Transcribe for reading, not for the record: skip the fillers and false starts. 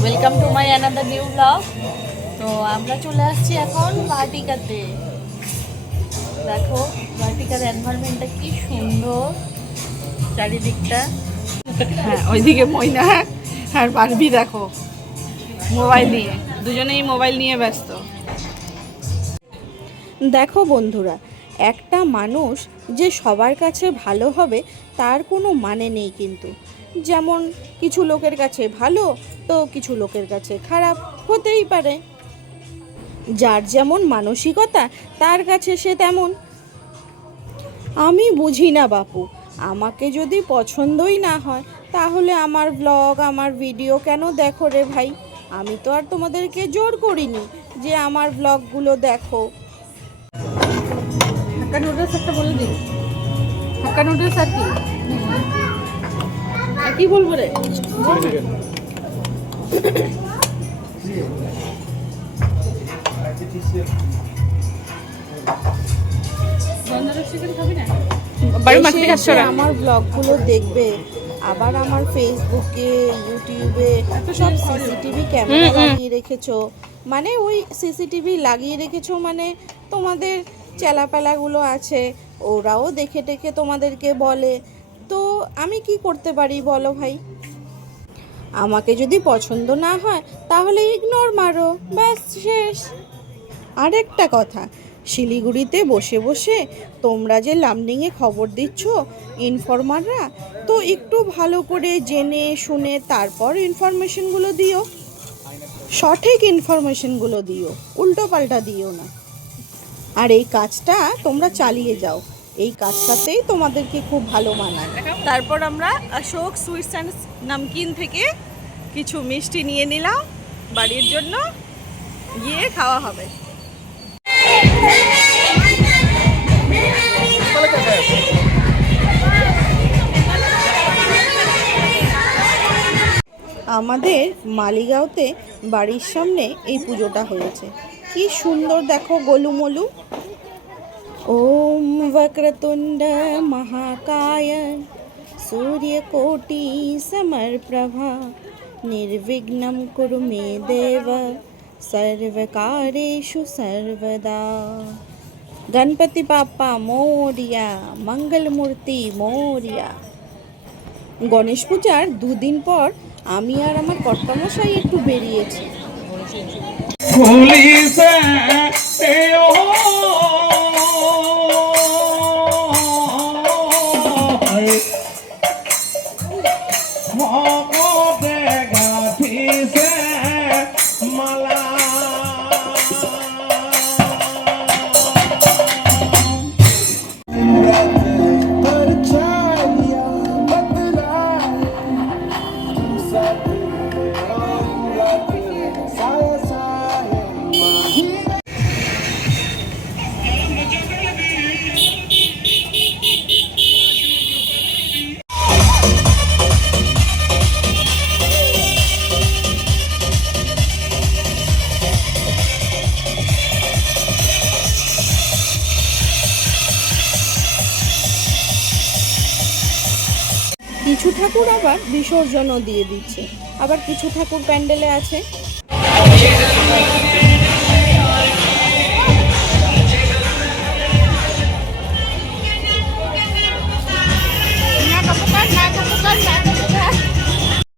Welcome to my another new blog. তো আমরা চলে আসছি এখন ভাটিকাতে। দেখো ভাটিকার এনভায়রনমেন্টটা কি সুন্দর, চারিদিকটা। হ্যাঁ, ওইদিকে ময়না আর বারবি দেখো মোবাইল নিয়ে, দুজনেই মোবাইল নিয়ে ব্যস্ত। দেখো বন্ধুরা, একটা মানুষ যে সবার কাছে ভালো হবে তার কোনো মানে নেই, কিন্তু যেমন কিছু লোকের কাছে ভালো তো কিছু লোকের কাছে খারাপ হতেই পারে। যার যেমন মানসিকতা তার কাছে সে তেমন। আমি বুঝি না বাপু, আমাকে যদি পছন্দই না হয় তাহলে আমার ব্লগ আমার ভিডিও কেন দেখো রে ভাই? আমি তো আর তোমাদেরকে জোর করিনি যে আমার ব্লগগুলো দেখো। হাক্কা নুডলস একটা বলে দিন। হাক্কা নুডলস আর কি, আর কি বলবো রে? এসে আমার ব্লগগুলো দেখবে, আবার আমার ফেসবুকে ইউটিউবে সব সিসিটিভি ক্যামেরা লাগিয়ে রেখেছো, মানে ওই সিসিটিভি লাগিয়ে রেখেছো মানে তোমাদের চেলাপেলাগুলো আছে, ওরাও দেখে টেখে তোমাদেরকে বলে। তো আমি কি করতে পারি বলো ভাই? আমাকে যদি পছন্দ না হয় তাহলে ইগনোর মারো, ব্যাস শেষ। আরেকটা কথা, শিলিগুড়িতে বসে বসে তোমরা যে লামডিংয়ে খবর দিচ্ছ ইনফরমাররা, তো একটু ভালো করে জেনে শুনে তারপর ইনফরমেশনগুলো দিও, সঠিক ইনফরমেশনগুলো দিও, উল্টো পাল্টা দিও না। আর এই কাজটা তোমরা চালিয়ে যাও, এই কাজটাতেই তোমাদেরকে খুব ভালো মানায়। তারপর আমরা অশোক সুইটস অ্যান্ড নামকিন থেকে কিছু মিষ্টি নিয়ে নিলাম বাড়ির জন্য, গিয়ে খাওয়া হবে। আমাদের মালিগাঁওতে বাড়ির সামনে এই পুজোটা হয়েছে, কি সুন্দর দেখো গোলুমলু। ওম বক্রতুণ্ড মহাকায় सूर्यकोटि समप्रभा निर्विघ्नं कुरु मे देव सर्वकारेषु सर्वदा। गणपति बाप्पा मोरिया, मंगलमूर्ति मोरिया। গণেশ পূজার দুদিন পর আমি আর আমার কর্তামশাই একটু বেরিয়েছি। কিছু ঠাকুর আবার বিসর্জনও দিয়ে দিচ্ছে, আবার কিছু ঠাকুর প্যান্ডেলে আছে।